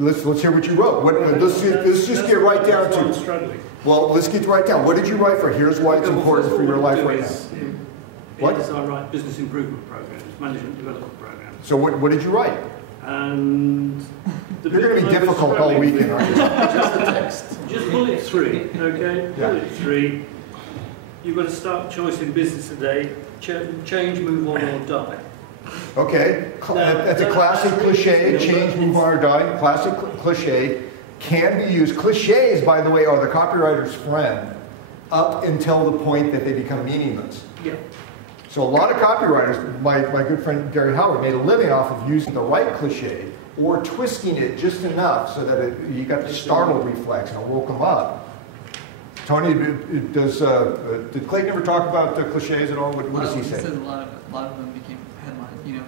Let's hear what you wrote. Let's just get right down to. I'm struggling. Well, let's get right down. What did you write for? Here's why it's important for your life right now. What? I write business improvement programs, management development programs. So what did you write? And you're going to be difficult all weekend, aren't you? Just the text. Just bullet 3, okay? Yeah. Bullet 3. You've got to start choice in business today. Change, move on, or die. Okay, that's a classic cliche. Change, move on, or die. Classic cliche can be used. Cliches, by the way, are the copywriter's friend up until the point that they become meaningless. Yeah. So a lot of copywriters, my good friend Gary Howard, made a living off of using the right cliche or twisting it just enough so that you got the startle reflex and it woke them up. Tony, did Clayton ever talk about cliches at all? What does he say? He says a lot of them became headlines. You know,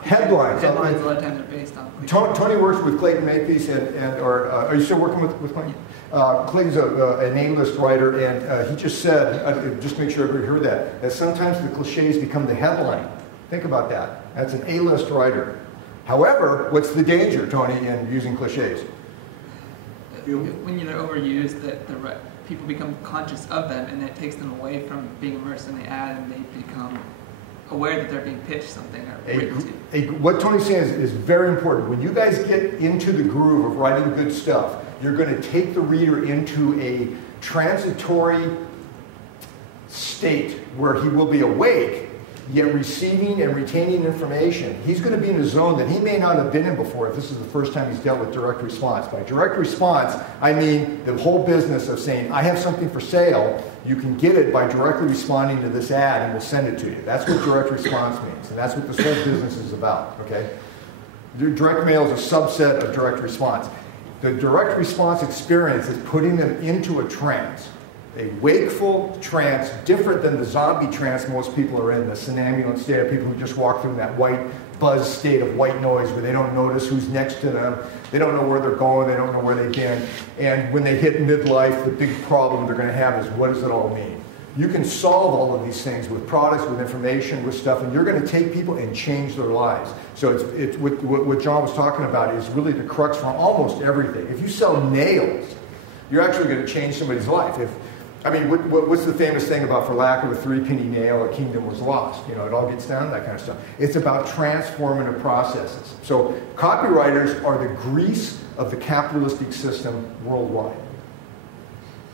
headlines. Headlines a lot of times are based on cliches. Tony works with Clayton Makepeace, or are you still working with Clayton? Clayton's an A-list writer, and he just said, just to make sure everybody heard that sometimes the cliches become the headline. Think about that. That's an A-list writer. However, what's the danger, Tony, in using cliches? When they're overused, people become conscious of them, and it takes them away from being immersed in the ad, and they become aware that they're being pitched something or written to. What Tony's saying is very important. When you guys get into the groove of writing good stuff, you're going to take the reader into a transitory state where he will be awake, yet receiving and retaining information. He's going to be in a zone that he may not have been in before if this is the first time he's dealt with direct response. By direct response, I mean the whole business of saying, I have something for sale, you can get it by directly responding to this ad and we'll send it to you. That's what direct response means, and that's what this whole business is about, okay? Direct mail is a subset of direct response. The direct response experience is putting them into a trance. A wakeful trance, different than the zombie trance most people are in, the somnambulant state of people who just walk through that white buzz state of white noise where they don't notice who's next to them, they don't know where they're going, they don't know where they've been, and when they hit midlife, the big problem they're going to have is, what does it all mean? You can solve all of these things with products, with information, with stuff, and you're going to take people and change their lives. So it's what John was talking about is really the crux for almost everything. If you sell nails, you're actually going to change somebody's life. What's the famous thing about, for lack of a 3-penny nail, a kingdom was lost? You know, it all gets down to that kind of stuff. It's about transformative processes. So copywriters are the grease of the capitalistic system worldwide.